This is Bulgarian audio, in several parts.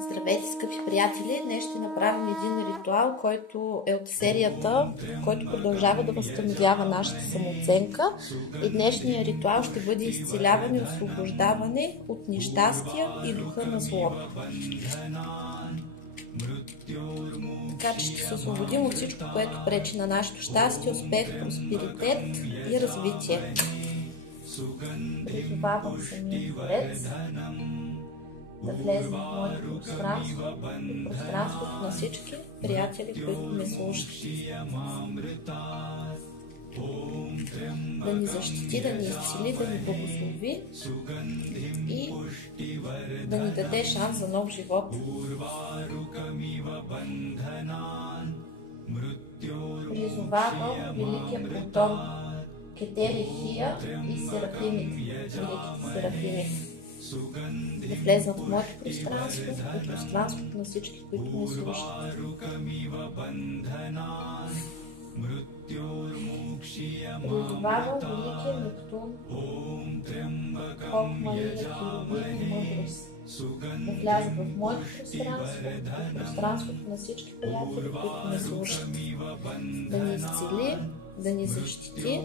Здравейте, скъпи приятели! Днес ще направим един ритуал, който е от серията, който продължава да възстановява нашата самооценка. И днешният ритуал ще бъде изцеляване и освобождаване от нещастия и духа на злото. Така че ще се освободим от всичко, което пречи на нашето щастие, успех, просперитет и развитие. Призовавам самия Творец да влезе в моето пространство и пространството на всички приятели, които ме слушат. Да ни защити, да ни изцели, да ни благослови и да ни даде шанс за нов живот. Призовавам великия Плутон, Кетерихия и Серафимите, великите Серафими, да влезнат в моето пространство и пространството на всички, които ме слушат. Призовавам великия Нептун, Бог Мария, Херовим и мъдрост, да влязат в моето пространство и в пространството на всички приятели, които ме слушат. Да ни изцели, да ни защити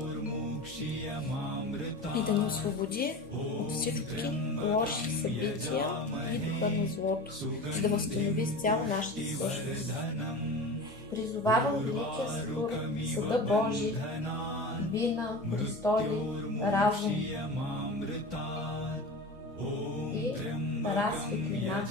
и да ни освободи от всички лоши събития и духа на злото, за да възстанови изцяло нашата същност. Призовавам великия Сатурн, Съда Божий, вина, престоли, разум и пара светлина,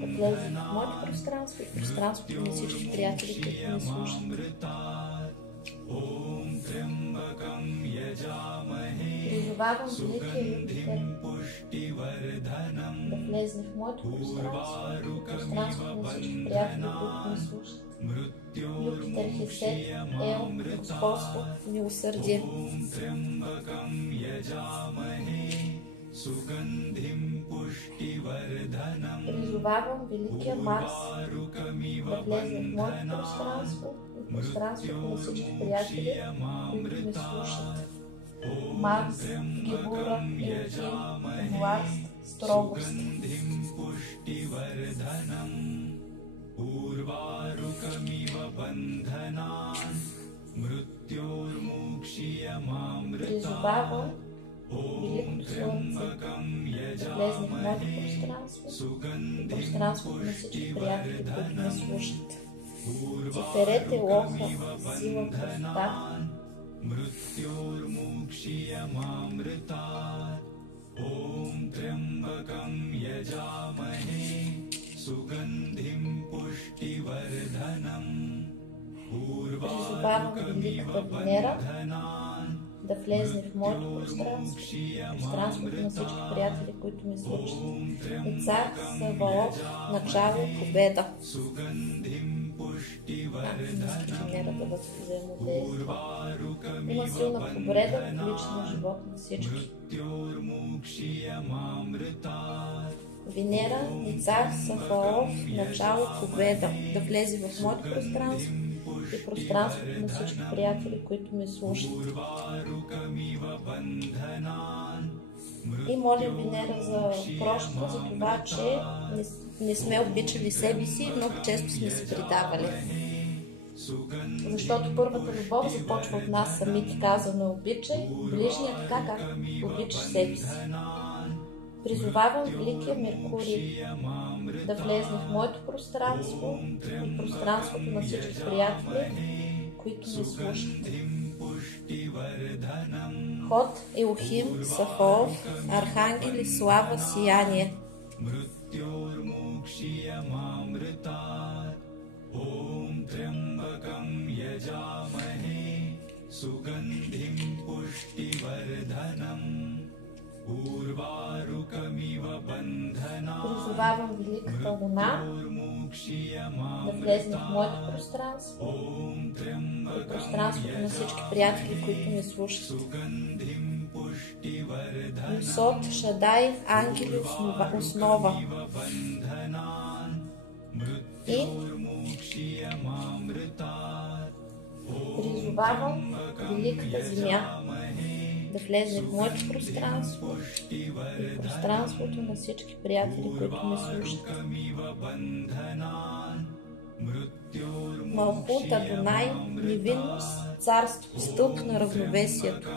да влезе в моето пространство и пространството на всички приятели, които ме слушат. Призовавам великия Юпитер да влезе в моето пространство и пространството на всички приятели, които ме слушат. Юпитер, Хесед, Ел, господство, милосърдие. Призовавам великия Марс да влезе в моето пространство и пространството на всички приятели, които ме слушат. Марс, Гевура, Елхим, власт, строгост. Призовавам великото Слънце да влезе в моето пространство и пространството на всички приятели, които ме слушат. Тиферет, Елоха, сила, красота. Призовавам великата Венера да влезе в моето пространство, пространството на всички приятели, които ме слушат. И цар Саваоф, начало, победа. Венера да взаимодейства. Има силна победа в личния живот на всички. Венера и цар Саваоф, начало, победа, да влезе в моето пространство и пространството на всички приятели, които ме слушат. И молим Венера за прошка, за това, че не сме обичали себе си и много често сме се предавали. Защото първата любов започва от нас самите, казано обичай ближния така, както обичаш себе си. Призовавам великия Меркурий да влезе в моето пространство и пространството на всички приятели, които ме слушат. Ход, Елохим, Сафаоф, архангели, слава, сияние. Призовавам великата Луна да влезе в моето пространство и пространството на всички приятели, които ме слушат. Носот, Шадай, ангели, основа. И Призовавам Великата Земя да влезе в моето пространство и в пространството на всички приятели, които ме слушат. Малхут Адонай, невинност, царство, стълб на равновесието.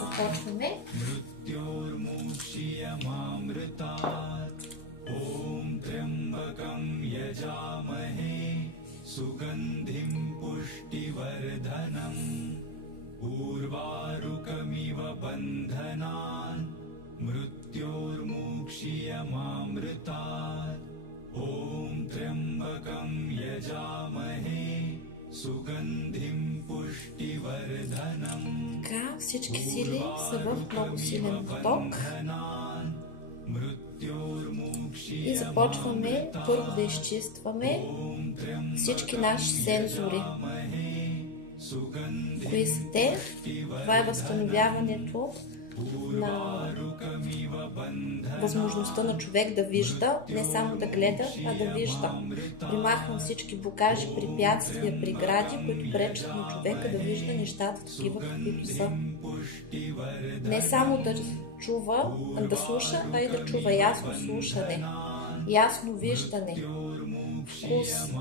Започваме. Ом Трембакам яджамахе сугандхим пуштивардhanam урварукамива бандhanан мрутьормукшiyamamritat. Ом Трембакам яджамахе сугандхим пуштивардhanam. Така, всички сили са в много силен поток. И започваме първо да изчистваме всички наши сензори. Кои са те? Това е възстановяването на възможността на човек да вижда, не само да гледа, а да вижда. Примахвам всички блокажи, препятствия, прегради, които пречат на човека да вижда нещата такива, каквито са. Не само да чува, да слуша, а и да чува. Ясно слушане, ясно виждане, вкус,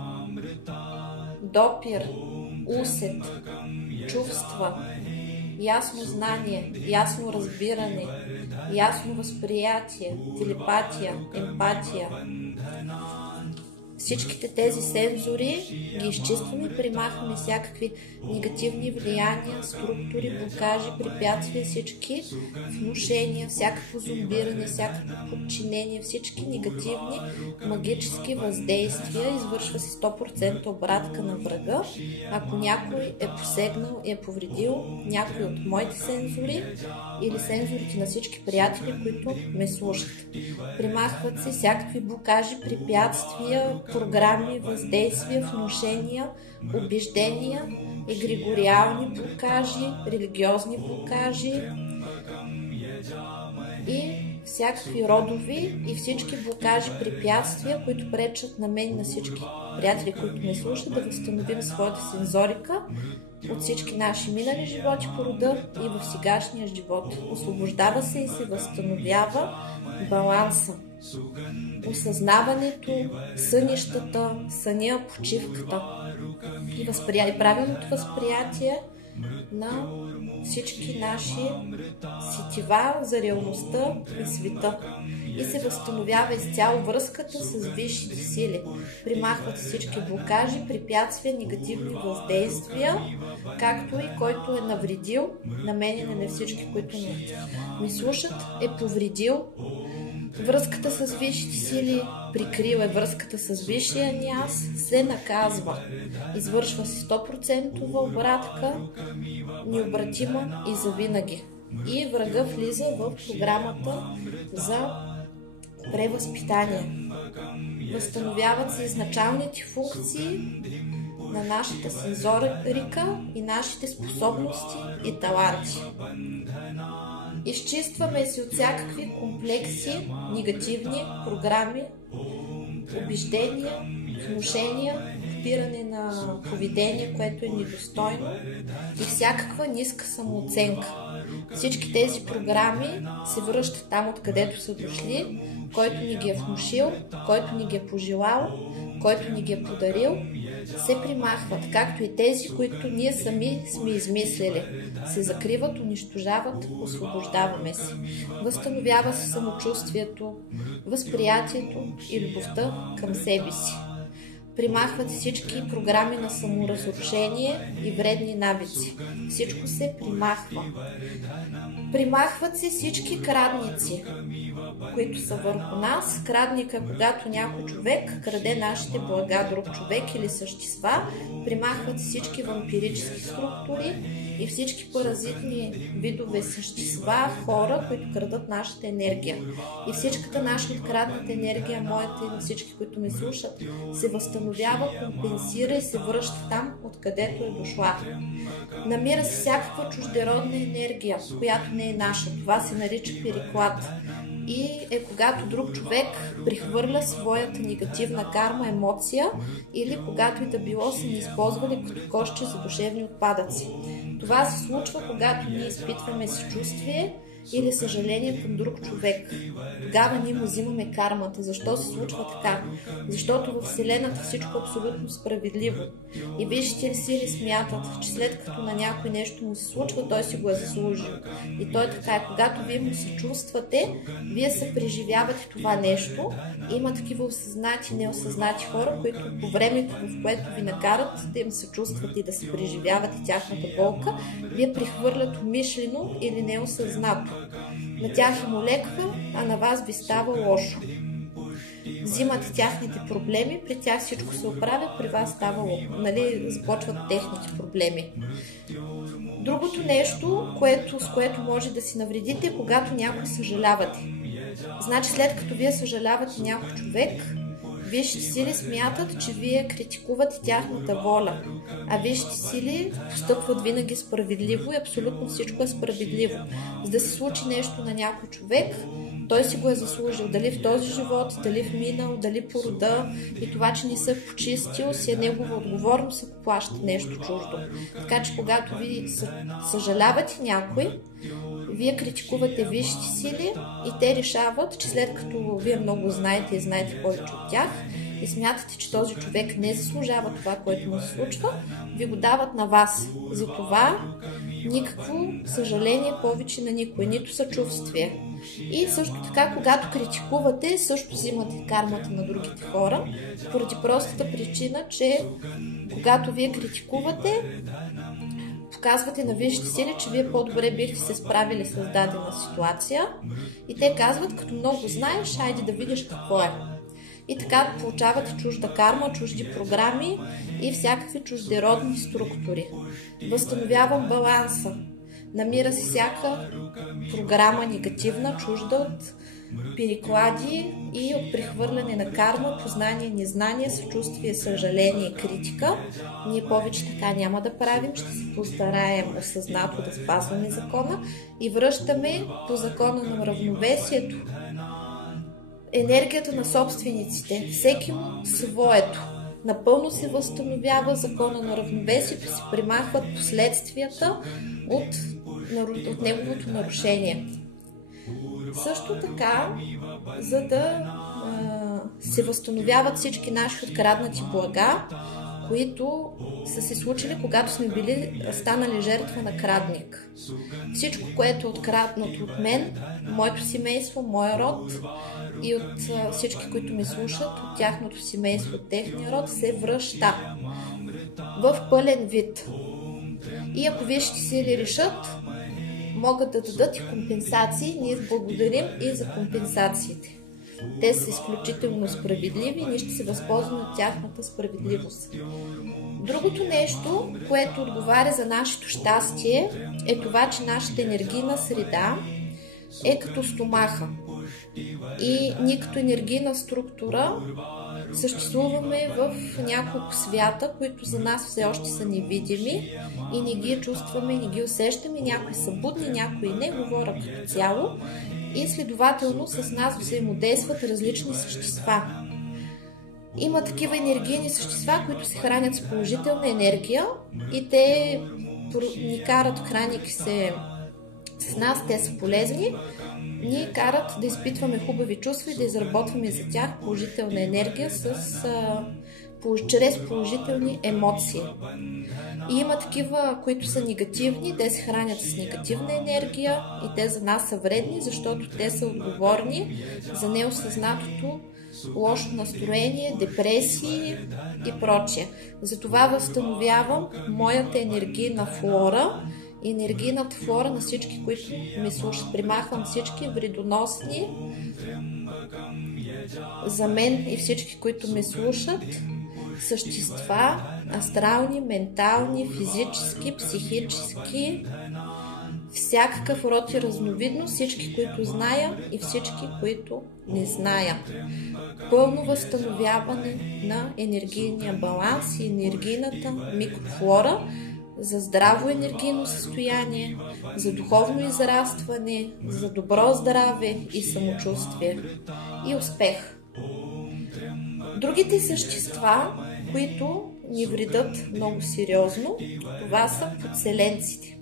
допир, усет, чувства, ясно знание, ясно разбиране, ясно възприятие, телепатия, емпатия. Всичките тези сензори ги изчистваме, примахваме всякакви негативни влияния, структури, блокажи, препятствия, всички внушения, всякакво зомбиране, всякакво подчинение, всички негативни магически въздействия. Извършва се 100% обратка на врага, ако някой е посегнал и е повредил някой от моите сензори или сензорите на всички приятели, които ме слушат. Примахват се всякакви блокажи, препятствия, програми, въздействия, внушения, убеждения, егрегориални блокажи, религиозни блокажи и всякакви родови и всички блокажи, препятствия, които пречат на мен и на всички приятели, които ме слушат, да възстановим своята сензорика от всички наши минали животи по рода и в сегашния живот. Освобождава се и се възстановява баланса, осъзнаването, сънищата, съня, почивката и правилното възприятие на всички наши сетива за реалността и света. И се възстановява изцяло връзката с висшите сили. Примахват всички блокажи, препятствия, негативни въздействия, както и който е навредил на мен и на всички, които ми слушат, е повредил връзката с висшите сили, прикрил е връзката с висшия ни аз, се наказва. Извършва се 100% обратка, необратима и завинаги. И врага влиза в програмата за превъзпитание. Възстановяват се изначалните функции на нашата сензорика и нашите способности и таланти. Изчистваме се от всякакви комплекси, негативни програми, убеждения, внушения, спиране на поведение, което е недостойно и всякаква ниска самооценка. Всички тези програми се връщат там, откъдето са дошли, който ни ги е внушил, който ни ги е пожелал, който ни ги е подарил, се примахват, както и тези, които ние сами сме измислили. Се закриват, унищожават, освобождаваме се. Възстановява се самочувствието, възприятието и любовта към себе си. Примахват всички програми на саморазрушение и вредни навици. Всичко се примахва. Примахват се всички крадници, които са върху нас. Крадника, когато някой човек краде нашите блага, друг човек или същества. Примахват всички вампирически структури и всички паразитни видове същества, хора, които крадат нашата енергия. И всичката наша открадната енергия, моята и на всички, които ме слушат, се възстановява, компенсира и се връща там, откъдето е дошла. Намира се всякаква чуждеродна енергия, която не е наша. Това се нарича периклад. и е когато друг човек прихвърля своята негативна карма, емоция или когато и да било са ни използвали като кошче за душевни отпадъци. Това се случва, когато ние изпитваме съчувствие или съжаление към друг човек. Тогава ние му взимаме кармата. Защо се случва така? Защото в Вселената всичко е абсолютно справедливо. И висшите сили смятат, че след като на някой нещо му се случва, той си го е заслужил. И той така е. Когато вие му съчувствате, вие се преживявате това нещо. Има такива осъзнати, неосъзнати хора, които по времето, в което ви накарат да им съчувствате и да се преживявате тяхната болка, вие прихвърлят умишлено или неосъзнато. На тях им олеква, а на вас ви става лошо. Взимате тяхните проблеми, при тях всичко се оправя, при вас става лошо. Започват техните проблеми. Другото нещо, с което може да си навредите, е когато някой съжалявате. Значи след като вие съжалявате някой човек, висшите сили смятат, че вие критикувате тяхната воля, а висшите сили постъпват винаги справедливо и абсолютно всичко е справедливо. За да се случи нещо на някой човек, той си го е заслужил. Дали в този живот, дали в минал, дали по рода, и това, че не се почистил, си е негова отговорност, ако плаща нещо чуждо. Така че когато ви съжалявате някой, вие критикувате висшите сили и те решават, че след като вие много знаете и знаете повече от тях и смятате, че този човек не заслужава това, което му се случва, ви го дават на вас. Затова никакво съжаление повече на никой, нито съчувствие. И също така, когато критикувате, също взимате кармата на другите хора, поради простата причина, че когато вие критикувате, показвате на висшите сили, че вие по-добре бихте се справили с дадена ситуация и те казват, като много знаеш, хайде да видиш какво е. И така получавате чужда карма, чужди програми и всякакви чуждеродни структури. Възстановявам баланса. Намира се всяка програма негативна, чужда от переклади и от прехвърляне на карма, познание, незнание, съчувствие, съжаление и критика. Ние повече така няма да правим, ще се постараем осъзнато да спазваме закона и връщаме по закона на равновесието енергията на собствениците, всеки му своето. Напълно се възстановява закона на равновесието, се примахват последствията от неговото нарушение. Също така, за да се възстановяват всички наши откраднати блага, които са се случили, когато сме станали жертва на крадник. Всичко, което е откраднато от мен, моето семейство, моя род и от всички, които ме слушат, от тяхното семейство, от техния род, се връща в пълен вид. И ако висшите сили решат, могат да дадат и компенсации. Ние благодарим и за компенсациите. Те са изключително справедливи и ние ще се възползваме от тяхната справедливост. Другото нещо, което отговаря за нашето щастие, е това, че нашата енергийна среда е като стомаха. И ние като енергийна структура съществуваме в няколко свята, които за нас все още са невидими и не ги чувстваме, не ги усещаме. Някои са будни, някои не, говоря като цяло. И следователно с нас взаимодействат различни същества. Има такива енергийни същества, които се хранят с положителна енергия и те ни карат, хранейки се с нас, те са полезни, ни карат да изпитваме хубави чувства и да изработваме за тях положителна енергия чрез положителни емоции. И има такива, които са негативни, те се хранят с негативна енергия и те за нас са вредни, защото те са отговорни за неосъзнатото лошо настроение, депресии и прочее. Затова възстановявам моята енергийна флора и енергийната флора на всички, които ме слушат. Примахвам всички вредоносни за мен и всички, които ме слушат, същества, астрални, ментални, физически, психически, всякакъв род и разновидност, всички, които зная и всички, които не зная. Пълно възстановяване на енергийния баланс и енергийната микрофлора, за здраво енергийно състояние, за духовно израстване, за добро здраве и самочувствие и успех. Другите същества, които ни вредят много сериозно, това са подселенците.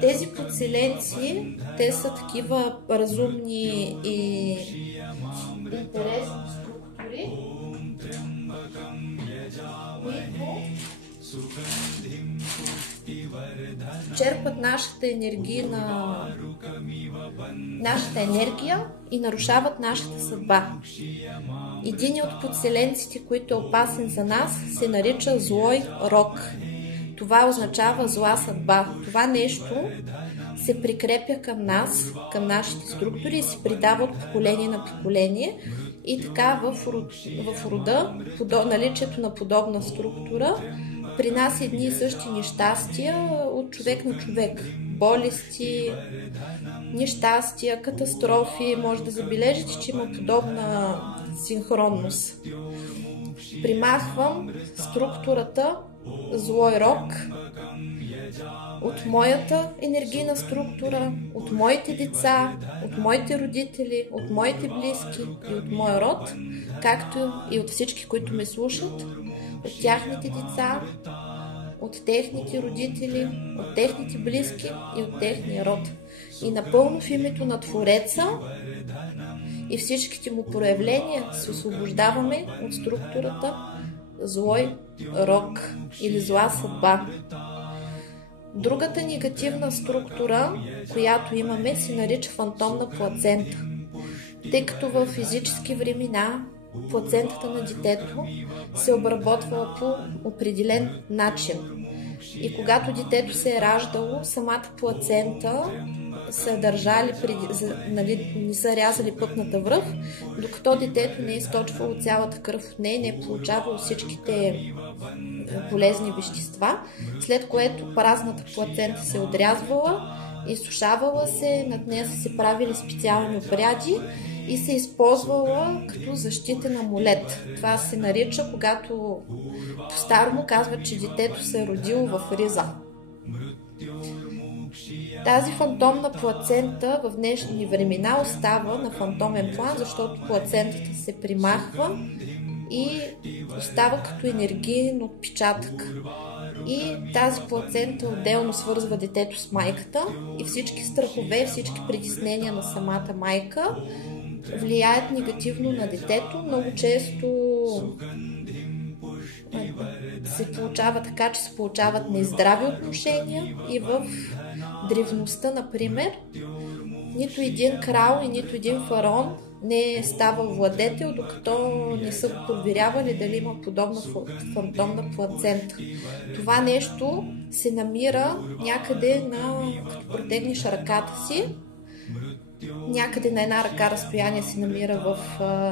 Тези подселенци, те са такива разумни и интересни структури, които черпат нашата енергия и нарушават нашата съдба. Един от подселенците, който е опасен за нас, се нарича злой рок. Това означава зла съдба. Това нещо се прикрепя към нас, към нашите структури и се предава от поколение на поколение. И така в рода, наличието на подобна структура, при нас едни и същи нещастия от човек на човек. Болести, нещастия, катастрофи. Може да забележите, че има подобна синхронност. Примахвам структурата злой рок от моята енергийна структура, от моите деца, от моите родители, от моите близки и от моя род, както и от всички, които ме слушат, от тяхните деца, от техните родители, от техните близки и от техния род. И напълно в името на Твореца и всичките му проявления се освобождаваме от структурата злой рок или зла съдба. Другата негативна структура, която имаме, се нарича фантомна плацента. Тъй като в физически времена плацентата на детето се обработва по определен начин. И когато детето се е раждало, самата плацента са държали, не са рязали пъпната връх, докато детето не е източвало цялата кръв от нея, не е получавало всичките полезни вещества, след което празната плацента се е отрязвала, изсушавала се, над нея са се правили специални обряди и се използвала като защитен амулет. Това се нарича, когато по-старому казват, че детето се е родило в риза. Тази фантомна плацента в днешни времена остава на фантомен план, защото плацентата се примахва и остава като енергиен отпечатък. И тази плацента отделно свързва детето с майката и всички страхове, всички притеснения на самата майка влияят негативно на детето. Много често се получава така, че се получават нездрави отношения и в древността, например, нито един крал и нито един фараон не е ставал владетел, докато не са го проверявали дали има подобна фантомна плацента. Това нещо се намира някъде като протегнеш ръката си, някъде на една ръка разстояние се намира в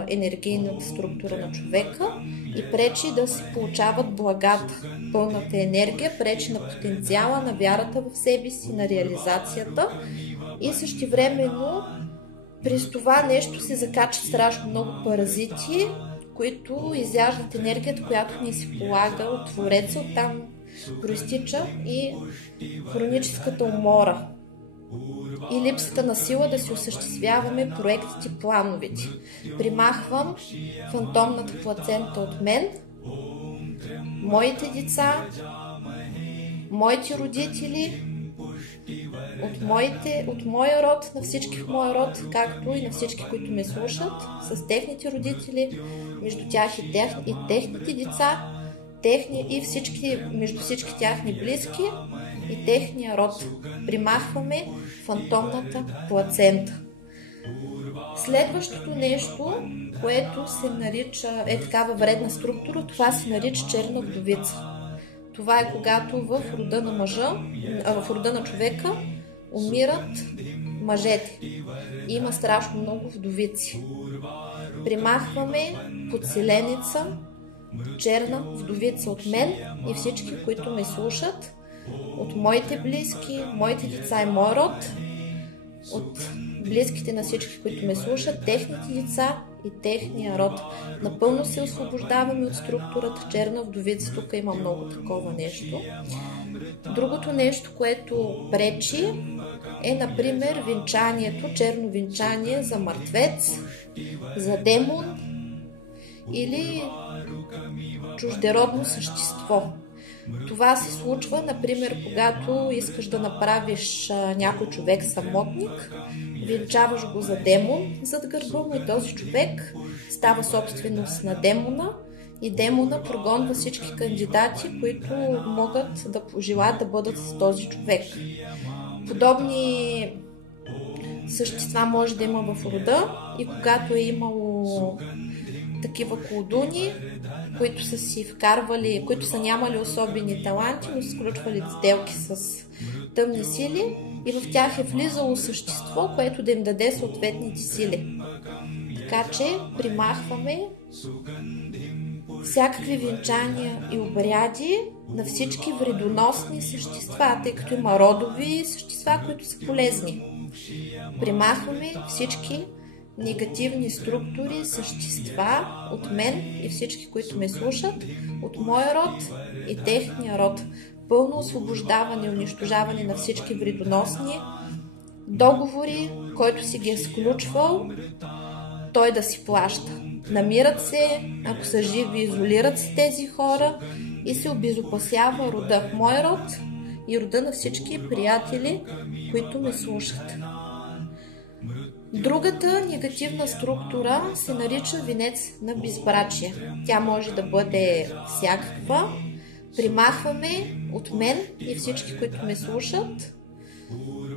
енергийната структура на човека и пречи да се получават благата. Пълната енергия пречи на потенциала, на вярата в себе си, на реализацията и същевременно през това нещо се закачат страшно много паразити, които изяждат енергията, която ни се полага от Твореца. Оттам проистича и хроническата умора и липсата на сила да си осъществяваме проектите, плановете. Примахвам фантомната плацента от мен, моите деца, моите родители, от моя род, на всички в моя род, както и на всички, които ме слушат, с техните родители, между тях и техните деца, между всички тяхни близки и техния род. Примахваме фантомната плацента. Следващото нещо, което се нарича такава вредна структура, това се нарича черна вдовица. Това е когато в рода на човека умират мъжете. Има страшно много вдовици. Примахваме подселеница, черна вдовица от мен и всички, които ме слушат, от моите близки, моите деца и мой род, от близките на всички, които ме слушат, техните деца и техния род. Напълно се освобождаваме от структурата черна вдовица. Тук има много такова нещо. Другото нещо, което пречи, е, например, венчанието, черно венчание за мъртвец, за демон или чуждеродно същество. Това се случва, например, когато искаш да направиш някой човек самотник, венчаваш го за демон зад гърба му и този човек става собственост на демона и демона прогонва всички кандидати, които могат да пожелаят да бъдат с този човек. Подобни същества може да има в рода и когато е имало такива колдуни, които са си вкарвали, които са нямали особени таланти, но са сключвали сделки с тъмни сили и в тях е влизало същество, което да им даде съответните сили. Така че примахваме всякакви венчания и обряди на всички вредоносни същества, тъй като има родови същества, които са полезни. Примахваме всички негативни структури, същества от мен и всички, които ме слушат, от моя род и техния род. Пълно освобождаване и унищожаване на всички вредоносни договори, който си ги е сключвал, той да си плаща. Намират се, ако са живи, изолират се тези хора и се обезопасява рода, моя род и рода на всички приятели, които ме слушат. Другата негативна структура се нарича венец на безбрачие. Тя може да бъде всякаква. Примахваме от мен и всички, които ме слушат,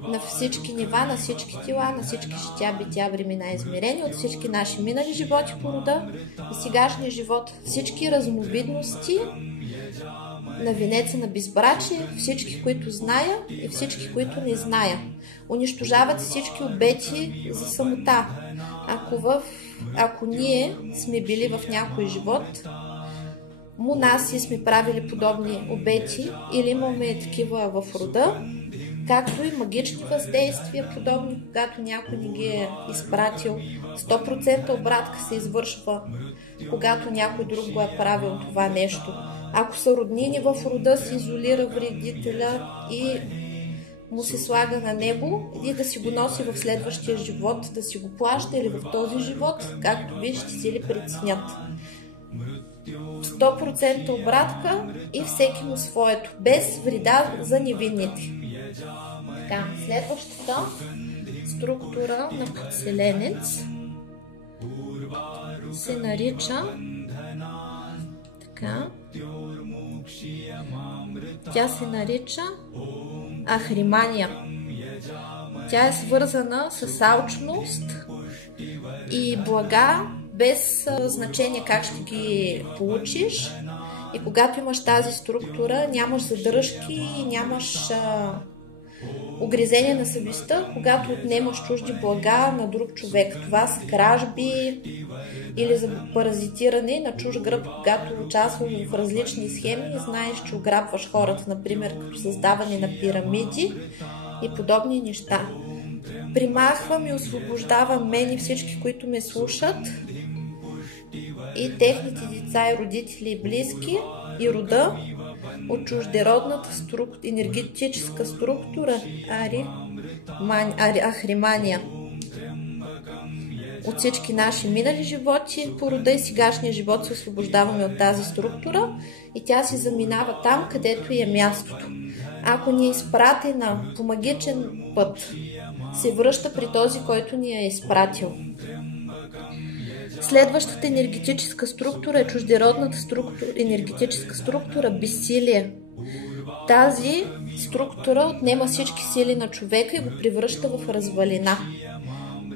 на всички нива, на всички тела, на всички жития, бития, времена, измерения, от всички наши минали животи по рода и сегашния живот, всички разновидности на венеца на безбрачие, всички, които зная и всички, които не зная. Унищожават всички обети за самота. Ако ние сме били в някой живот, монаси сме правили подобни обети или имаме такива в рода, както и магични въздействия, подобни, когато някой ни ги е изпратил. 100% обратка се извършва, когато някой друг го е правил това нещо. Ако са роднини в рода, се изолира вредителя и му се слага на него и да си го носи в следващия живот, да си го плаща или в този живот, както вижте си ли преценят. 100% обратка и всеки му своето, без вреда за невинните. Така, следващата структура на подселенец се нарича така. Тя се нарича Ахримания. Тя е свързана с алчност и блага, без значение как ще ги получиш. И когато имаш тази структура, нямаш задръжки, нямаш огризение на съвестта, когато отнемаш чужди блага на друг човек. Това са кражби или за паразитиране на чуж гръб, когато участваш в различни схеми и знаеш, че ограбваш хората, например, като създаване на пирамиди и подобни неща. Примахвам и освобождавам мен и всички, които ме слушат, и техните деца и родители и близки, и рода от чуждеродната енергетическа структура Ахримания. От всички наши минали животи по рода и сегашния живот се освобождаваме от тази структура и тя си заминава там, където е мястото. Ако ни е изпратена по магичен път, се връща при този, който ни е изпратил. Следващата енергетическа структура е чуждеродната енергетическа структура безсилие. Тази структура отнема всички сили на човека и го превръща в развалина.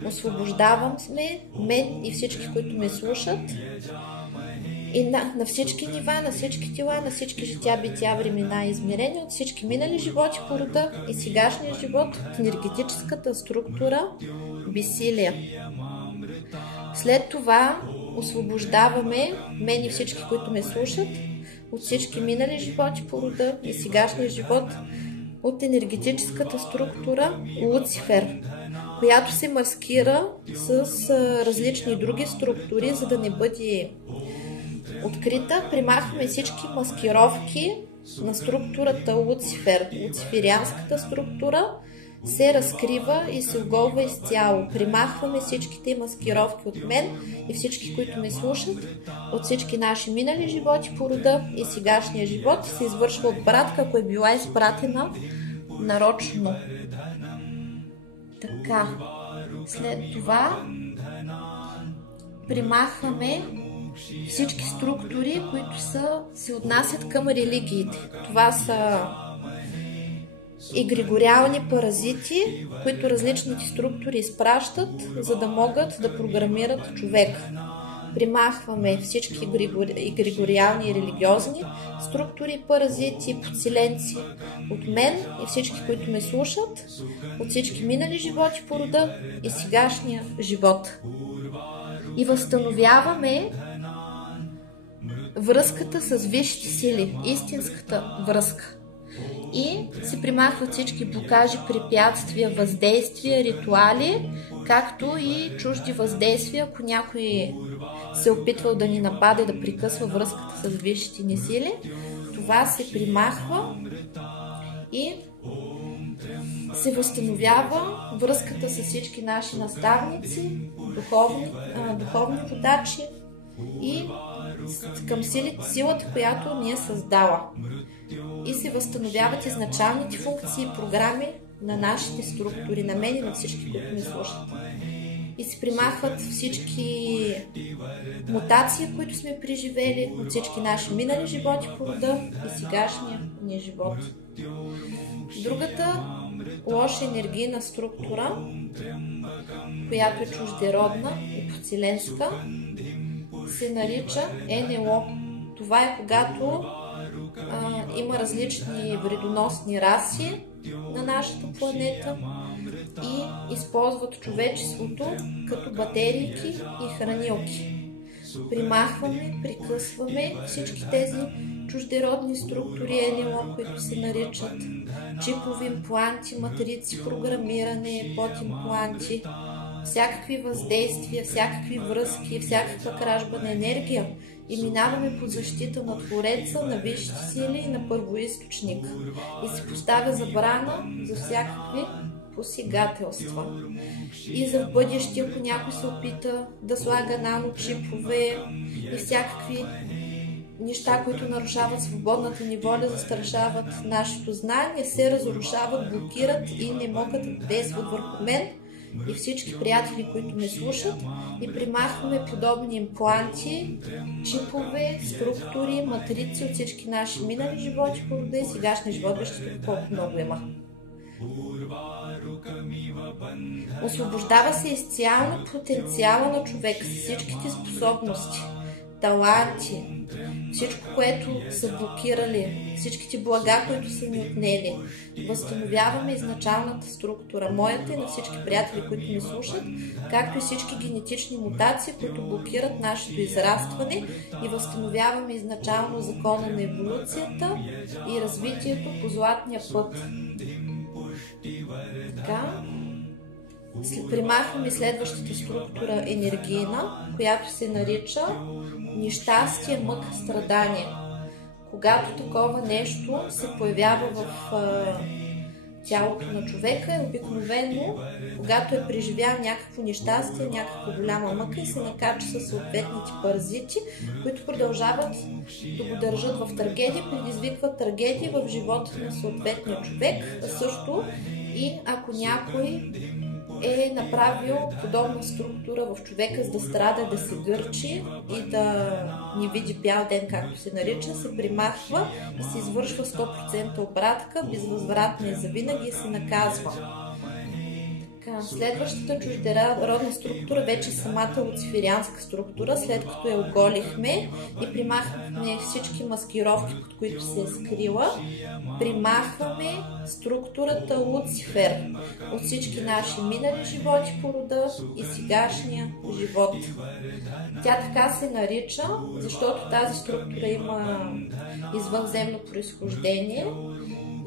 Освобождавам сме мен и всички, които ме слушат, и на всички нива, на всички тела, на всички жития, бития, времена и измерения, от всички минали животи по рода и сегашния живот от енергетическата структура безсилие. След това освобождаваме мен и всички, които ме слушат, от всички минали животи по рода и сегашния живот от енергетическата структура Луцифер. която се маскира с различни други структури, за да не бъде открита. Примахваме всички маскировки на структурата Луцифер. Луциферианската структура се разкрива и се оголва изцяло. Примахваме всичките маскировки от мен и всички, които ме слушат, от всички наши минали животи по рода и сегашния живот. Се извършва отпратка, ако е била изпратена нарочно. Така, след това примахваме всички структури, които се отнасят към религиите. Това са егрегориални паразити, които различните структури изпращат, за да могат да програмират човек. Примахваме всички егрегориални и религиозни структури, паразити, подселенци от мен и всички, които ме слушат, от всички минали животи по рода и сегашния живот. И възстановяваме връзката с висшите сили, истинската връзка. И се примахват всички блокажи, препятствия, въздействия, ритуали, както и чужди въздействия, ако някой се опитвал да ни нападе, да прекъсва връзката с висшите ни сили. Това се примахва и се възстановява връзката с всички наши наставници, духовни водачи и към силата, която ни е създала. И се възстановяват изначалните функции и програми на нашите структури, на мен и на всички, които ме слушат. И се примахват всички мутации, които сме преживели, от всички наши минали животи по рода и сегашния ни живот. Другата лоша енергийна структура, която е чуждеродна и подселенска, се нарича НЛО. Това е когато има различни вредоносни раси на нашата планета и използват човечеството като батерийки и хранилки. Примахваме, прекъсваме всички тези чуждеродни структури НЛО, които се наричат чипови импланти, матрици, програмиране, подимпланти, всякакви въздействия, всякакви връзки, всякаква кражба на енергия и минаваме под защита на Твореца, на висшите сили и на първоизточник. И се поставя забрана за всякакви посегателства. И за в бъдеще, ако някой се опита да слага наночипове и всякакви неща, които нарушават свободната ни воля, застрашават нашето знание, се разрушават, блокират и не могат да действат върху мен и всички приятели, които ме слушат, и примахваме подобни импланти, чипове, структури, матрици от всички наши минали животи по рода и сегашния живот, вижте колко много има. Освобождава се изцяло потенциала на човека с всичките способности, таланти, всичко, което са блокирали, всичките блага, които са ни отнели. Възстановяваме изначалната структура, моята и на всички приятели, които ни слушат, както и всички генетични мутации, които блокират нашето израстване, и възстановяваме изначално закона на еволюцията и развитието по златния път. Така. Примахваме следващата структура енергийна, която се нарича нещастие, мъка, страдание. Когато такова нещо се появява в тялото на човека, е обикновено, когато е преживял някакво нещастие, някаква голяма мъка и се накача със съответните паразити, които продължават да го държат в трагедия, предизвикват трагедия в живота на съответния човек, а също и ако някой е направил подобна структура в човека, за да страда, да се гърчи и да не види бял ден, както се нарича, се примахва и се извършва 100% обратка, безвъзвратна и завинаги, и се наказва. Така, следващата чуждеродна структура вече самата луциферианска структура, след като я оголихме и примахваме всички маскировки, под които се е скрила, примахваме структурата Луцифер от всички наши минали животи по рода и сегашния живот. Тя така се нарича, защото тази структура има извънземно произхождение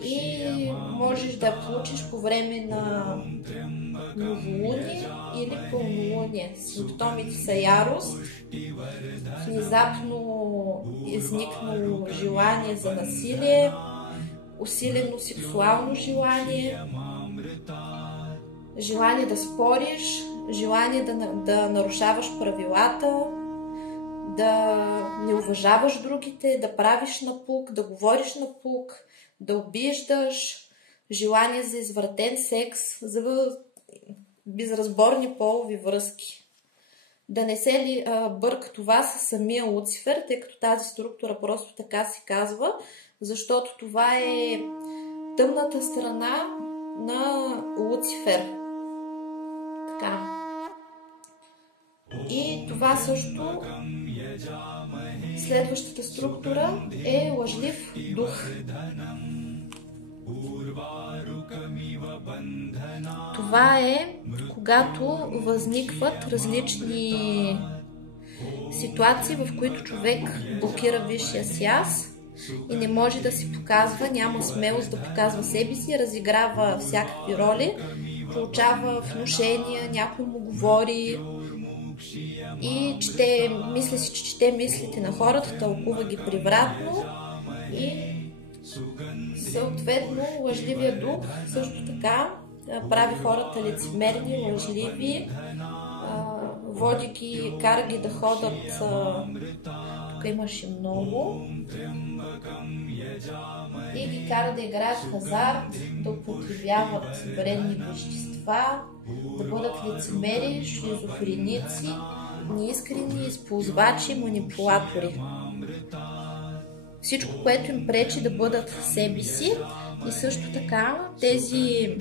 и можеш да я получиш по време на новолуние или пълнолуние. Симптомите са ярост, внезапно изникнало желание за насилие, усилено сексуално желание, желание да спориш, желание да нарушаваш правилата, да не уважаваш другите, да правиш напук, да говориш напук, да обиждаш, желание за извратен секс, за безразборни полови връзки. Да не се ли бърка това с самия Луцифер, тъй като тази структура просто така се казва, защото това е тъмната страна на Луцифер. Така. И това също, следващата структура е лъжлив дух. Това е когато възникват различни ситуации, в които човек блокира висшия си аз и не може да си показва, няма смелост да показва себе си, разиграва всякакви роли, получава внушения, някой му говори и мисли си, че чете мислите на хората, тълкува ги превратно и съответно лъжливия дух също така прави хората лицемерни, лъжливи, води ги, кара ги да ходят, тук имаше много, и ги кара да играят хазарт, да употребяват вредни вещества, да бъдат лицемери, шизофреници, неискрени, използвачи, манипулатори. Всичко, което им пречи да бъдат себе си, и също така тези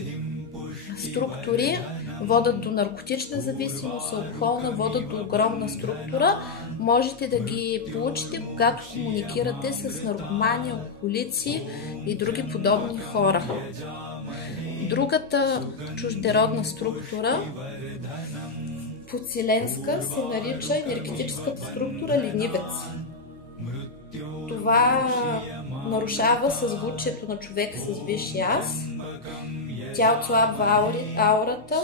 структури водят до наркотична зависимост, алкохолна, водят до огромна структура. Можете да ги получите, когато комуникирате с наркомани, алкохолици и други подобни хора. Другата чуждеродна структура, подселенска, се нарича енергетическата структура ленивец. Това нарушава съзвучието на човека с висшия аз. Тя отслабва аурата,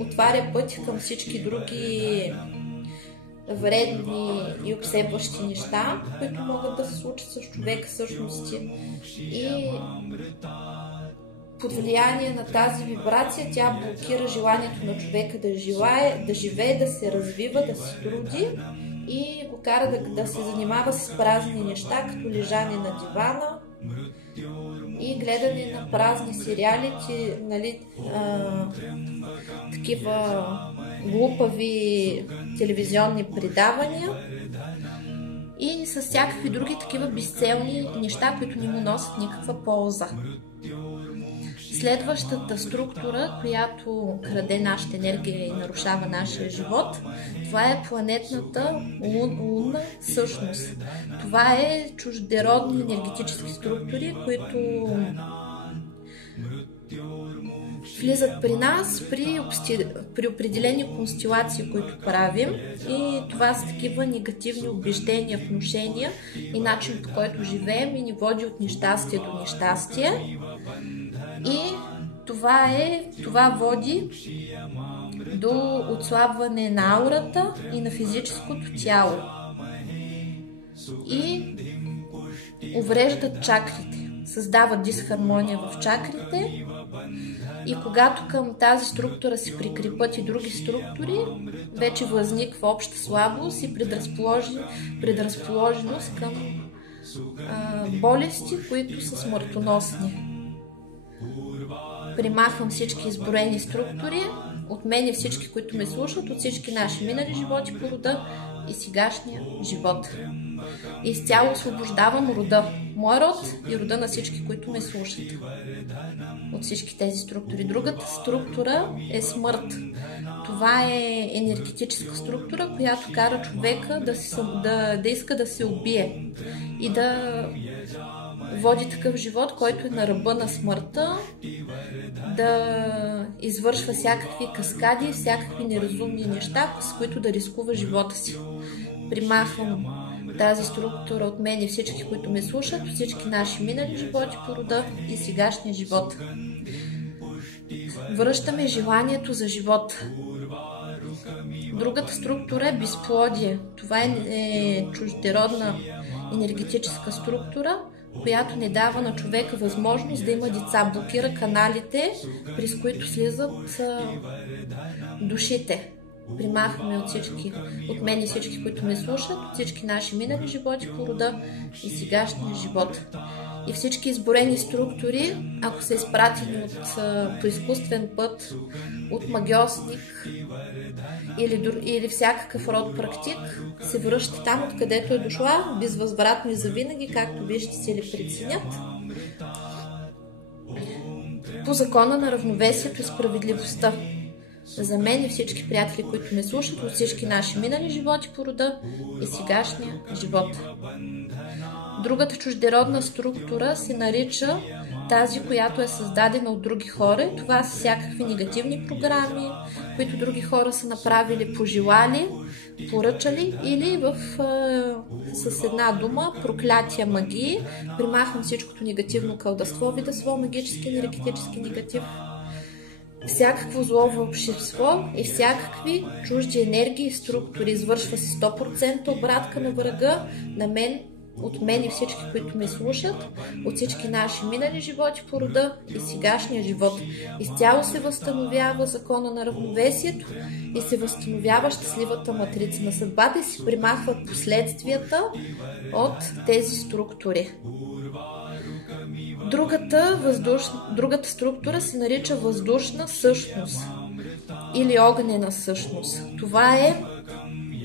отваря пъти към всички други вредни и обсебващи неща, които могат да се случат с човека същности. И под влияние на тази вибрация тя блокира желанието на човека да живее, да се развива, да се труди и го кара да се занимава с празни неща, като лежане на дивана и гледане на празни сериали, нали, такива глупави телевизионни предавания и с всякакви други такива безцелни неща, които не му носят никаква полза. Следващата структура, която краде нашата енергия и нарушава нашия живот, това е планетната лунна същност. Това е чуждеродни енергетически структури, които влизат при нас при определени констелации, които правим, и това са такива негативни убеждения, внушения и начин, по който живеем, и ни води от нещастие до нещастие. И това води до отслабване на аурата и на физическото тяло. И увреждат чакрите, създават дисхармония в чакрите. И когато към тази структура се прикрепят и други структури, вече възниква обща слабост и предразположеност към болести, които са смъртоносни. Примахвам всички изброени структури, отменя всички, които ме слушат, от всички наши минали животи по рода и сегашния живот. Изцяло освобождавам рода, мой род и рода на всички, които ме слушат от всички тези структури. Другата структура е смърт. Това е енергетическа структура, която кара човека да иска да се убие и да води такъв живот, който е на ръба на смъртта, да извършва всякакви каскади, всякакви неразумни неща, с които да рискува живота си. Примахвам тази структура от мен и всички, които ме слушат, всички наши минали животи по рода и сегашния живот. връщаме желанието за живот. Другата структура е безплодие. Това е чуждеродна енергетическа структура, която не дава на човека възможност да има деца. Блокира каналите, през които слизат душите. Примахваме от мен и всички, които ме слушат, от всички наши минали животи по рода и сегашния живот. И всички изборени структури, ако са изпратени по изкуствен път, от магиосник или всякакъв род практик, се връща там, откъдето е дошла, безвъзвратно и завинаги, както вие ще си ли преценят, по закона на равновесието и справедливостта. За мен и всички приятели, които ме слушат, от всички наши минали животи по рода и сегашния живот. Другата чуждеродна структура се нарича тази, която е създадена от други хора. Това са всякакви негативни програми, които други хора са направили, пожелали, поръчали или с една дума проклятия, магии. Примахвам всичкото негативно колдовство, вида своя магически, енергетически негатив. Всякакво зло в общество и всякакви чужди енергии и структури. Извършва се 100% обратка на врага, от мен и всички, които ме слушат, от всички наши минали животи по рода и сегашния живот. Изцяло се възстановява закона на равновесието и се възстановява щастливата матрица на съдбата и се примахват последствията от тези структури. Другата структура се нарича въздушна същност или огнена същност. Това е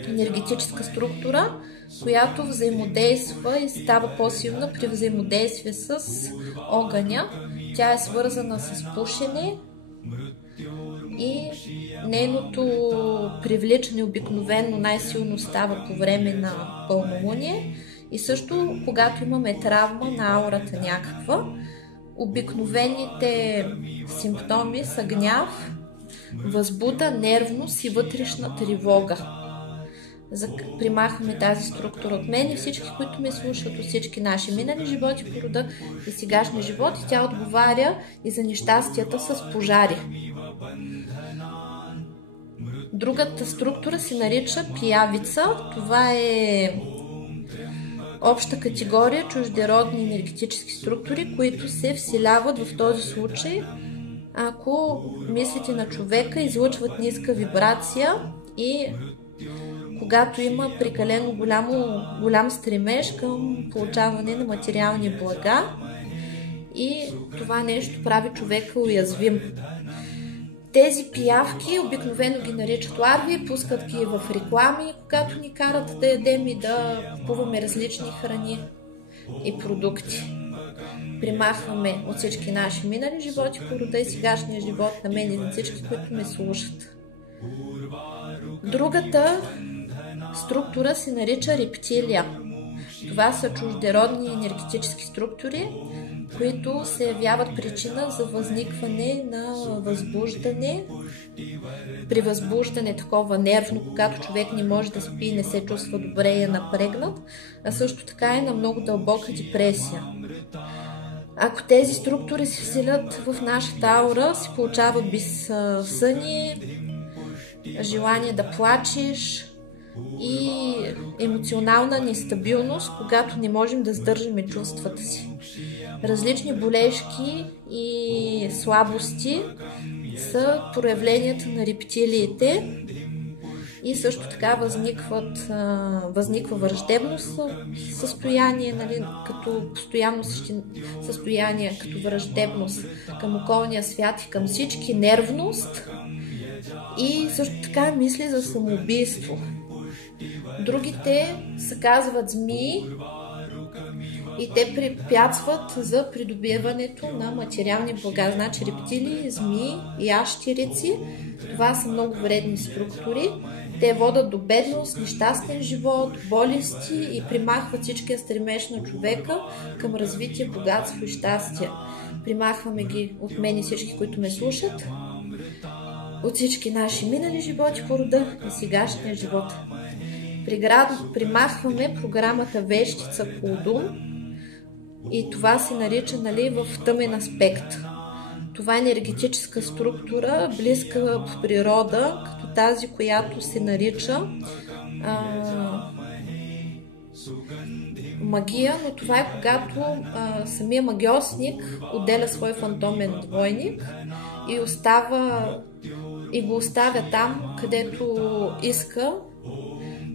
енергетическа структура, която взаимодейства и става по-силна при взаимодействие с огъня. Тя е свързана с пушене и нейното привличане обикновено най-силно става по време на пълнолуние и също когато имаме травма на аурата някаква. Обикновените симптоми са гняв, възбуда, нервност и вътрешна тревога. Примахваме тази структура от мен и всички, които ме слушат, от всички наши минали животи по рода и сегашния живот, и тя отговаря и за нещастията с пожари. Другата структура се нарича пиявица. Това е обща категория чуждеродни енергетически структури, които се вселяват в този случай, ако мислите на човека излъчват ниска вибрация и когато има прекалено голям стремеж към получаване на материални блага, и това нещо прави човека уязвим. Тези пиявки обикновено ги наричат ларви, пускат ги в реклами, когато ни карат да ядем и да купуваме различни храни и продукти. Примахваме от всички наши минали животи по рода и сегашния живот на мен и на всички, които ме слушат. Другата структура се нарича рептилия. Това са чуждеродни енергетически структури, които се явяват причина за възникване на възбуждане. При възбуждане такова нервно, когато човек не може да спи, не се чувства добре и е напрегнат, а също така и на много дълбока депресия. Ако тези структури се вселят в нашата аура, се получава безсъние, желание да плачеш и емоционална нестабилност, когато не можем да сдържаме чувствата си. Различни болешки и слабости са проявленията на рептилиите и също така възниква враждебно състояние, нали, като постоянно състояние, като враждебност към околния свят и към всички, нервност и също така мисли за самоубийство. Другите се казват змии и те препятстват за придобиването на материални блага. Значи рептилии, змии, ящерици, това са много вредни структури. Те водят до бедност, нещастен живот, болести и примахват всичкия стремеж на човека към развитие, богатство и щастие. Примахваме ги от мен и всички, които ме слушат, от всички наши минали животи по рода и сегашния живот. Примахваме програмата вещица Колдун и това се нарича, нали, в тъмен аспект. Това е енергетическа структура, близка в природа, като тази, която се нарича магия, но това е когато самия магиосник отделя свой фантомен двойник и го оставя там, където иска.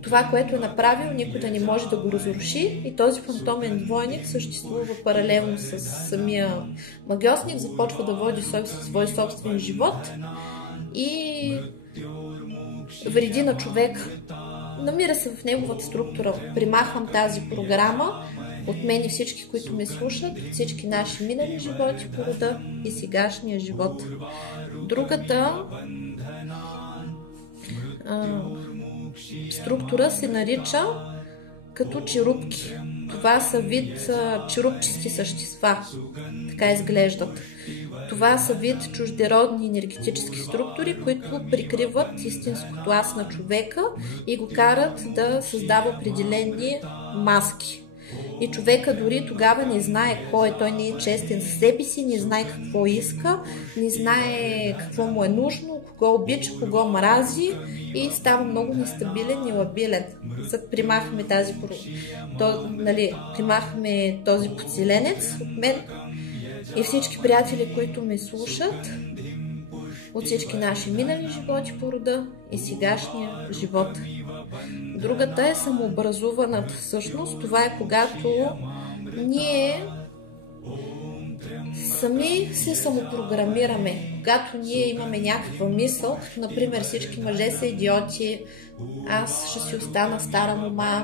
Това, което е направил, никой да не може да го разруши, и този фантомен двойник съществува паралелно с самия магиосник, започва да води свой собствен живот и вреди на човек. Намира се в неговата структура. Примахвам тази програма от мен и всички, които ме слушат, от всички наши минали животи по рода и сегашния живот. Другата структура се нарича като черупки. Това са вид черупчести същества. Така изглеждат. Това са вид чуждеродни енергетически структури, които прикриват истинското аз на човека и го карат да създава определени маски. И човека дори тогава не знае кой е, той не е честен със себе си, не знае какво иска, не знае какво му е нужно, кого обича, кого мрази и става много нестабилен и лабилен. Примахваме примахваме този подселенец от мен и всички приятели, които ме слушат, от всички наши минали животи по рода и сегашния живот. Другата е самообразуваната същност. Това е когато ние сами се самопрограмираме. Когато ние имаме някаква мисъл, като например всички мъже са идиоти, аз ще си остана стара мома,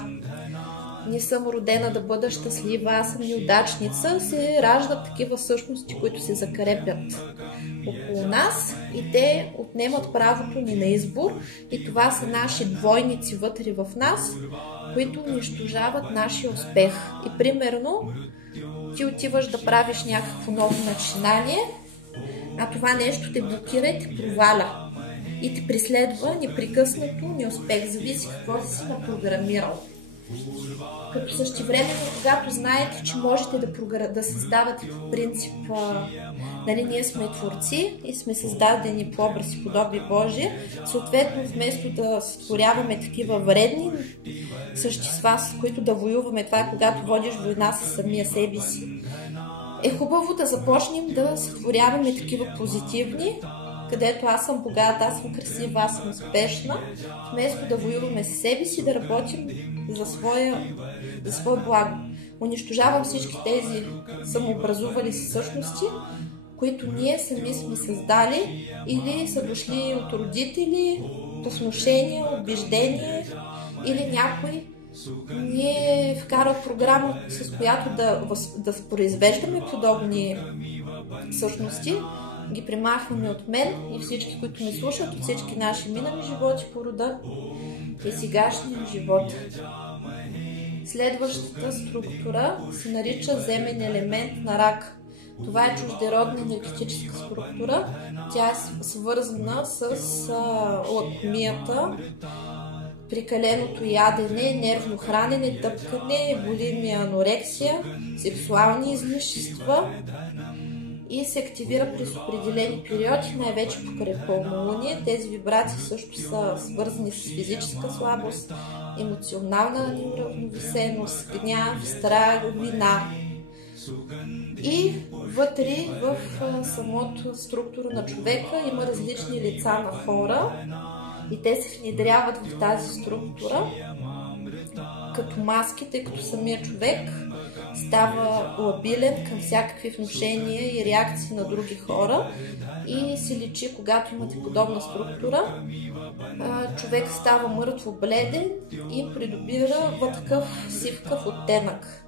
не съм родена да бъда щастлива, аз съм неудачница, се раждат такива същности, които се закрепят около нас и те отнемат правото ни на избор и това са наши двойници вътре в нас, които унищожават нашия успех. И примерно ти отиваш да правиш някакво ново начинание, а това нещо те блокира и те проваля и те преследва непрекъснато неуспех, зависи какво си напрограмирал. Като същевременно, когато знаете, че можете да създавате по принцип, ние сме творци и сме създадени по образ и подобие Божие, съответно вместо да сътворяваме такива вредни същества, с които да воюваме, това е когато водиш война със самия себе си, е хубаво да започнем да сътворяваме такива позитивни, където аз съм богата, аз съм красива, аз съм успешна, вместо да воюваме с себе си, да работим за свое благо. Унищожавам всички тези самообразували се същности, които ние сами сме създали или са дошли от родители, по внушение, убеждение или някой ни е вкарал програма, с която да произвеждаме подобни същности, ги премахваме от мен и всички, които ме слушат, от всички наши минали животи по рода и сегашния живот. Следващата структура се нарича земен елемент на рак. Това е чуждеродна енергетическа структура. Тя е свързана с лакомията, прекаленото ядене, нервно хранене, тъпкане, булимия, анорексия, сексуални излишества и се активира през определени периоди, най-вече покрай пълнолуние. Тези вибрации също са свързани с физическа слабост, емоционална неуравновесеност, гняв, страх, вина. И вътре в самото структура на човека има различни лица на хора и те се внедряват в тази структура като маски, тъй като самия човек става лабилен към всякакви внушения и реакции на други хора и се личи, когато имате подобна структура, човек става мъртво бледен и придобива такъв сивкав оттенък.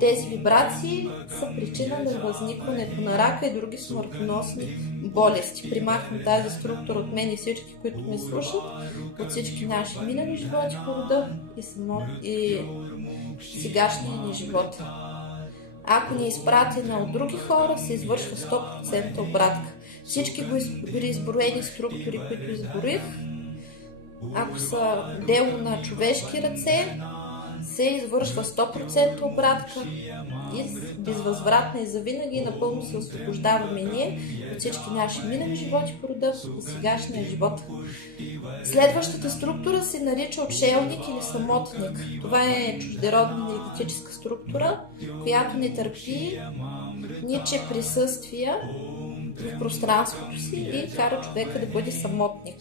Тези вибрации са причина на възникването на рака и други смъртоносни болести. Примахвам тази структура от мен и всички, които ме слушат, от всички наши минали животи по рода и сегашния ни живот. Ако ни е изпратена от други хора, се извършва 100% обратка. Всички изброени структури, които изброих, ако са дело на човешки ръце, се извършва 100% обратка и безвъзвратна и завинаги напълно се освобождаваме ние от всички наши минали животи по рода и сегашния живот. Следващата структура се нарича отшелник или самотник. Това е чуждеродна енергетическа структура, която не търпи ничие присъствия в пространството си и кара човека да бъде самотник.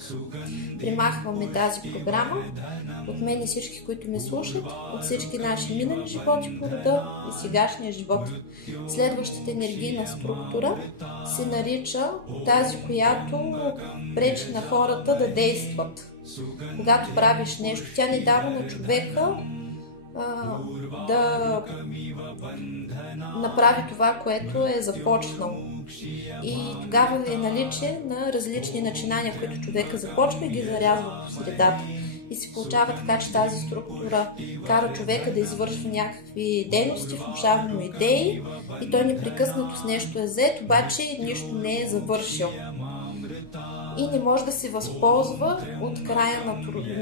Примахваме тази програма от мен и всички, които ме слушат, от всички наши минали животи по рода и сегашния живот. Следващата енергийна структура се нарича тази, която пречи на хората да действат. Когато правиш нещо, тя не дава на човека да направи това, което е започнал. И тогава е наличие на различни начинания, които човека започва и ги зарязва по средата. И се получава така, че тази структура кара човека да извършва някакви дейности, внушава му идеи и той непрекъснато с нещо е зает, обаче нищо не е завършил. И не може да се възползва от края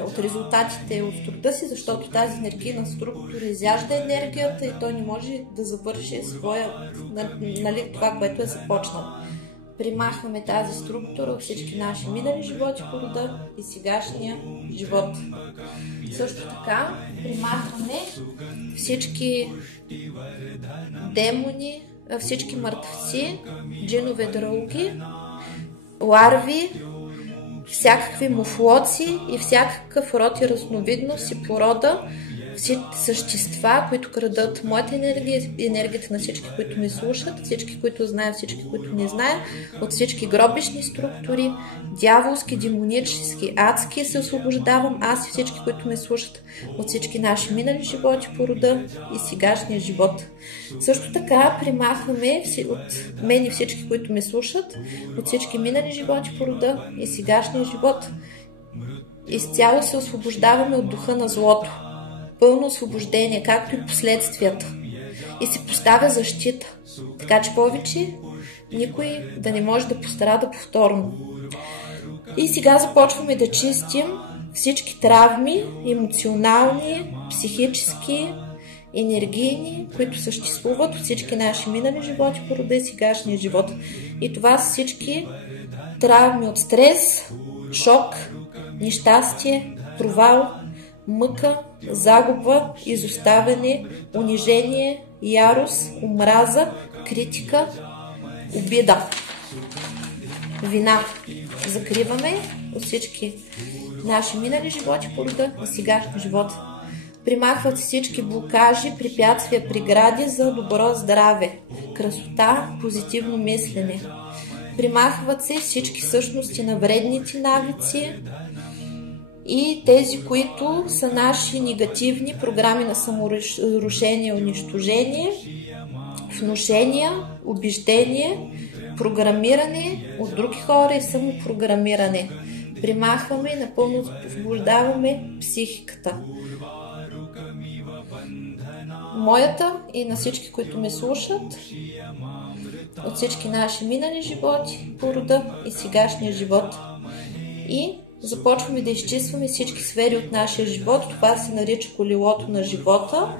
от резултатите от труда си, защото тази енергийна структура изяжда енергията и той не може да завърши това, което е започнал. Примахваме тази структура от всички наши минали животи по рода и сегашния живот. Също така примахваме всички демони, всички мъртвци, джинове драуги, ларви, всякакви муфлоци и всякакъв род и разновидност и порода, всички същества, които крадат моята енергия и енергията на всички, които ме слушат, всички, които знаят, всички, които не знаят, от всички гробищни структури, дяволски, демонически, адски се освобождавам аз и всички, които ме слушат, от всички наши минали животи по рода и сегашния живот. Също така примахваме от мен и всички, които ме слушат, от всички минали животи по рода и сегашния живот. Изцяло се освобождаваме от духа на злото. Пълно освобождение, както и последствията. И се поставя защита, така че повече никой да не може да пострада повторно. И сега започваме да чистим всички травми, емоционални, психически, енергийни, които съществуват от всички наши минали животи по рода и сегашния живот. И това са всички травми от стрес, шок, нещастие, провал, мъка, загуба, изоставяне, унижение, ярост, омраза, критика, обида, вина. Закриваме от всички наши минали животи по рода и сегашния живот. Примахват всички блокажи, препятствия, прегради за добро здраве, красота, позитивно мислене. Примахват се всички същности на вредните навици и тези, които са наши негативни програми на саморушение и унищожение, внушения, убеждение, програмиране от други хора и самопрограмиране. Примахваме и напълно освобождаваме психиката. Моята и на всички, които ме слушат, от всички наши минали животи по рода и сегашния живот. И започваме да изчистваме всички сфери от нашия живот. Това се нарича колелото на живота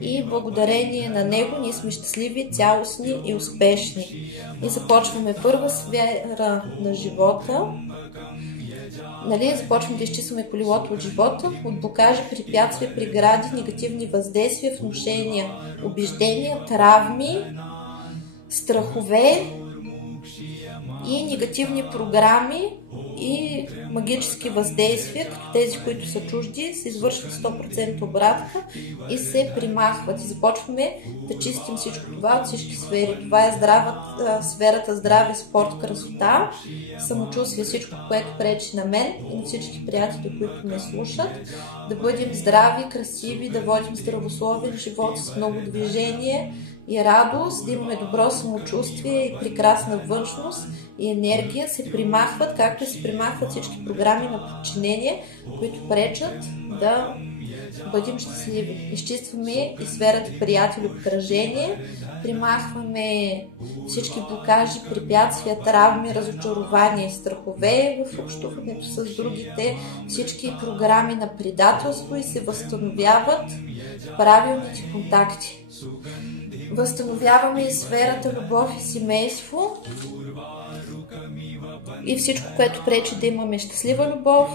и благодарение на него ние сме щастливи, цялостни и успешни. И започваме първа сфера на живота. Започваме да изчистваме колелото от живота, от блокажи, препятствия, прегради, негативни въздействия, внушения, убеждения, травми, страхове и негативни програми и магически въздействия, като тези, които са чужди, се извършват 100% обратка и се примахват. И започваме да чистим всичко това от всички сфери. Това е сферата здраве, спорт, красота, самочувствие, всичко, което пречи на мен и на всички приятели, които ме слушат. Да бъдем здрави, красиви, да водим здравословен живот с много движение и радост, да имаме добро самочувствие и прекрасна външност и енергия, се примахват, както и се примахват всички програми на подчинение, които пречат да бъдем щастливи. Изчистваме и сферата приятели обкръжение, примахваме всички блокажи, препятствия, травми, разочарования и страхове в общуването с другите, всички програми на предателство и се възстановяват правилните контакти. Възстановяваме и сферата любов и семейство и всичко, което пречи да имаме щастлива любов,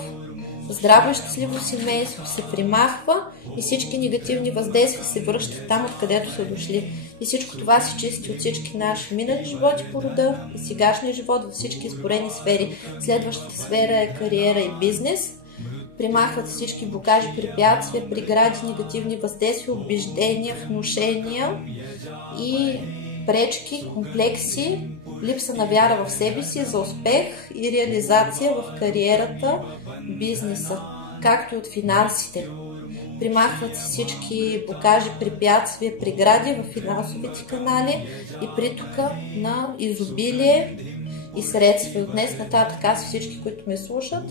здраво и щастливо семейство се примахва и всички негативни въздействия се връщат там, откъдето са дошли. И всичко това се чисти от всички наши минали животи по рода и сегашния живот във всички изборени сфери. Следващата сфера е кариера и бизнес. Примахват всички блокажи, препятствия, прегради, негативни въздействия, убеждения, внушения и пречки, комплекси, липса на вяра в себе си за успех и реализация в кариерата, бизнеса, както и от финансите. Примахват се всички блокажи, препятствия, прегради в финансовите канали и притока на изобилие и средства. От днес нататък аз и всички, които ме слушат,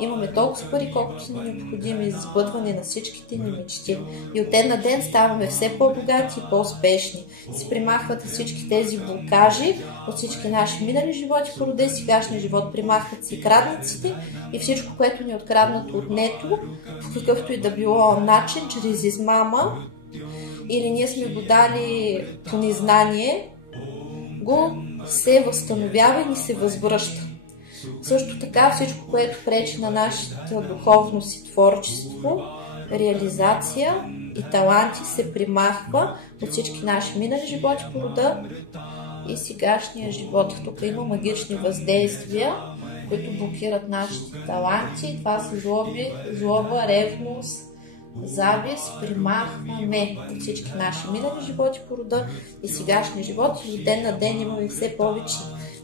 имаме толкова пари, колкото са необходими за сбъдване на всичките ни мечти. И от ден на ден ставаме все по-богати и по-успешни. Се примахват всички тези блокажи от всички наши минали животи, по рода и сегашния живот. Примахват се и крадниците и всичко, което ни е откраднато, отнето, в какъвто и да било начин, чрез измама, или ние сме го дали по незнание, го се възстановява и ни се възвръща. Също така всичко, което пречи на нашата духовност и творчество, реализация и таланти се примахва от всички наши минали животи по рода и сегашния живот. Тук има магични въздействия, които блокират нашите таланти. Това са злоба, ревност, завист, примахваме от всички наши минали животи по рода и сегашния живот. И от ден на ден имаме все повече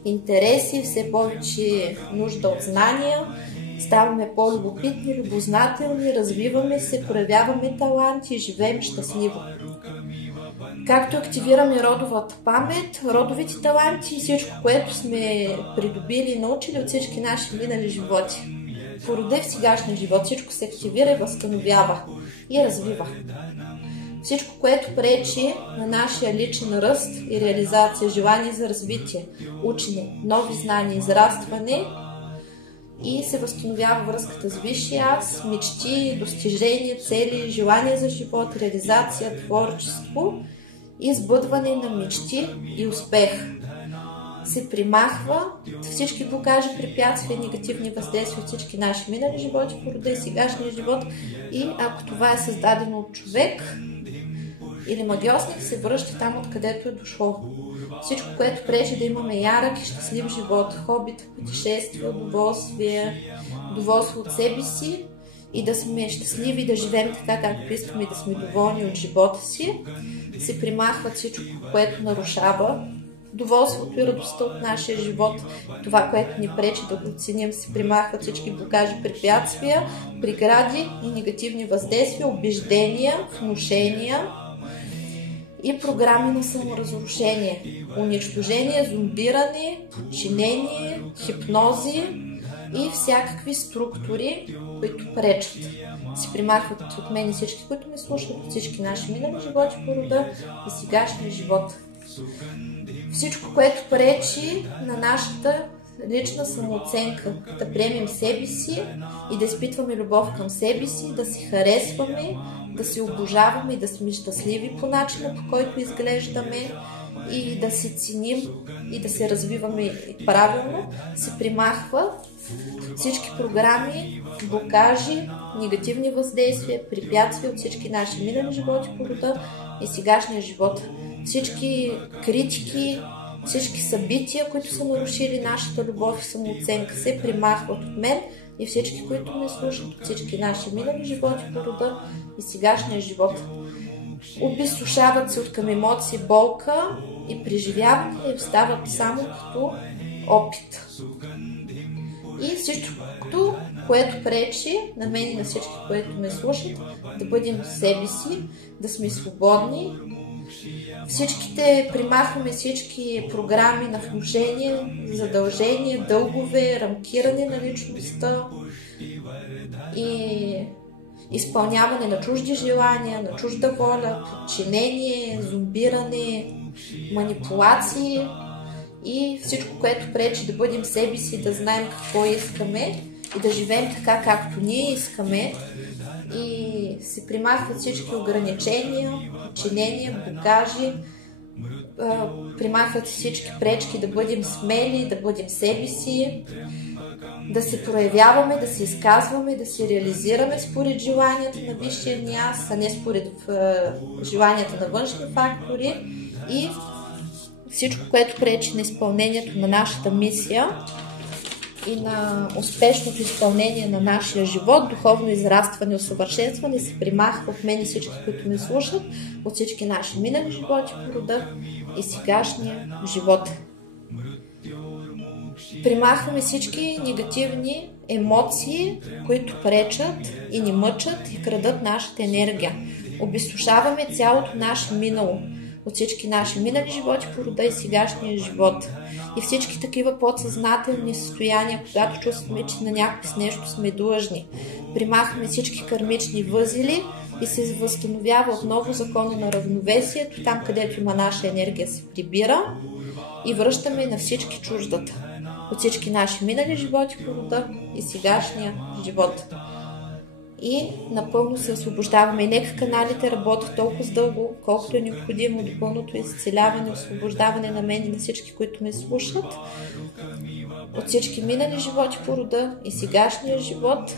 интереси, все повече нужда от знания, ставаме по-любопитни, любознателни, развиваме се, проявяваме таланти и живеем щастливо. Както активираме родовата памет, родовите таланти и всичко, което сме придобили и научили от всички наши минали животи. По рода в сегашния живот всичко се активира и възстановява и развива. Всичко, което пречи на нашия личен ръст и реализация, желание за развитие, учене, нови знания, израстване и се възстановява връзката с висшия аз, мечти, достижения, цели, желание за живот, реализация, творчество и сбъдване на мечти и успех. Се примахва всички блокажи, препятствия, негативни въздействия от всички наши минали животи по рода и сегашния живот и ако това е създадено от човек или магиосник, се връща там, откъдето е дошло. Всичко, което пречи да имаме ярък и щастлив живот, хобита, пътешествия, удоволствие от себе си и да сме щастливи, да живеем така, както искаме и да сме доволни от живота си, се примахва всичко, което нарушава доволството и радостта от нашия живот. Това, което ни пречи да го оценим, се примахват всички блокажи, препятствия, прегради и негативни въздействия, убеждения, внушения и програми на саморазрушение, унищожение, зомбиране, подчинение, хипнози и всякакви структури, които пречат. Се примахват от мен и всички, които ме слушат, от всички наши минали животи по рода и сегашния живот. Всичко, което пречи на нашата лична самооценка, да приемем себе си и да изпитваме любов към себе си, да се харесваме, да се обожаваме и да сме щастливи по начина, по който изглеждаме и да се ценим и да се развиваме правилно, се примахва всички програми, блокажи, негативни въздействия, препятствия от всички наши минали животи по рода и сегашния живот. Всички критики, всички събития, които са нарушили нашата любов и самооценка, се примахват от мен и всички, които ме слушат, от всички наши минали животи по рода и сегашния живот. Обезсушават се от към емоции, болка и преживяване и остават само като опит. И всичкото, което пречи на мен и на всички, които ме слушат, да бъдем себе си, да сме свободни. Примахваме всички програми на внушение, задължения, дългове, рамкиране на личността и изпълняване на чужди желания, на чужда воля, подчинение, зомбиране, манипулации и всичко, което пречи да бъдем себе си, да знаем какво искаме и да живеем така, както ние искаме. И се примахват всички ограничения, подчинения, блокажи, примахват всички пречки да бъдем смели, да бъдем себе си, да се проявяваме, да се изказваме, да се реализираме според желанията на висшия ни аз, а не според желанията на външни фактори, и всичко, което пречи на изпълнението на нашата мисия и на успешното изпълнение на нашия живот, духовно израстване, усъвършенстване, се примахва от мен и всички, които ме слушат, от всички наши минали животи по рода и сегашния живот. Примахваме всички негативни емоции, които пречат и ни мъчат и крадат нашата енергия. Обезсушаваме цялото наше минало, от всички наши минали животи по рода и сегашния живот. И всички такива подсъзнателни състояния, когато чувстваме, че на някой с нещо сме длъжни. Примахваме всички кармични възели и се възстановява отново закона на равновесието, там където има наша енергия се прибира, и връщаме на всички чуждата, от всички наши минали животи по рода и сегашния живот. И напълно се освобождаваме. И нека каналите работят толкова дълго, колкото е необходимо до пълното изцеляване, освобождаване на мен и на всички, които ме слушат, от всички минали животи по рода и сегашния живот,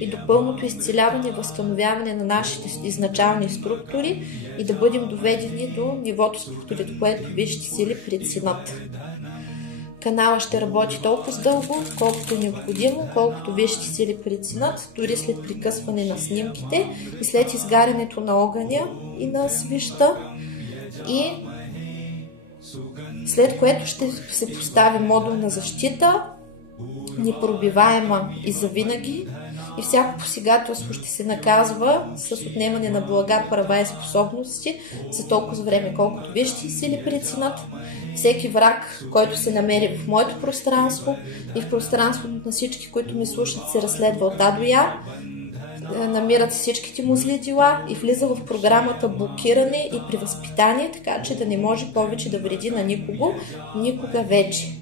и до пълното изцеляване и възстановяване на нашите изначални структури и да бъдем доведени до нивото, според което висшите сили преценят. Канала ще работи толкова дълго, колкото е необходимо, колкото висшите сили преценят, дори след прекъсване на снимките и след изгарянето на огъня и на свища, и след което ще се постави модул на защита, непробиваема и завинаги, и всяко посегателство ще се наказва с отнемане на блага, права и способности за толкова време, колкото висшите сили преценят. Всеки враг, който се намери в моето пространство и в пространството на всички, които ме слушат, се разследва от А до Я, намират всичките му зли дела и влиза в програмата блокиране и превъзпитание, така че да не може повече да вреди на никого, никога вече.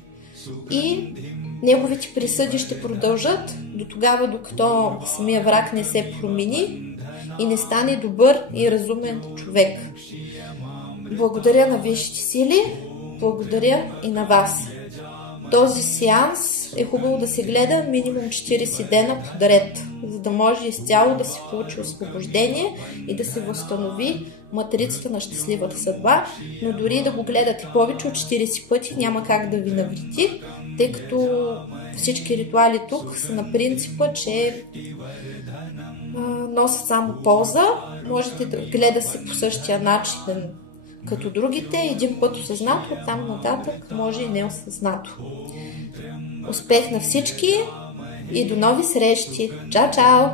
И неговите присъди ще продължат до тогава, докато самия враг не се промени и не стане добър и разумен човек. Благодаря на висшите сили, благодаря и на вас. Този сеанс е хубаво да се гледа минимум 40 дена подред, за да може изцяло да се получи освобождение и да се възстанови матрицата на щастливата съдба, но дори да го гледате повече от 40 пъти няма как да ви навреди, тъй като всички ритуали тук са на принципа, че носят само полза. Можете да гледа се по същия начин като другите, един път осъзнато, оттам нататък може и неосъзнато. Успех на всички и до нови срещи! Чао, чао!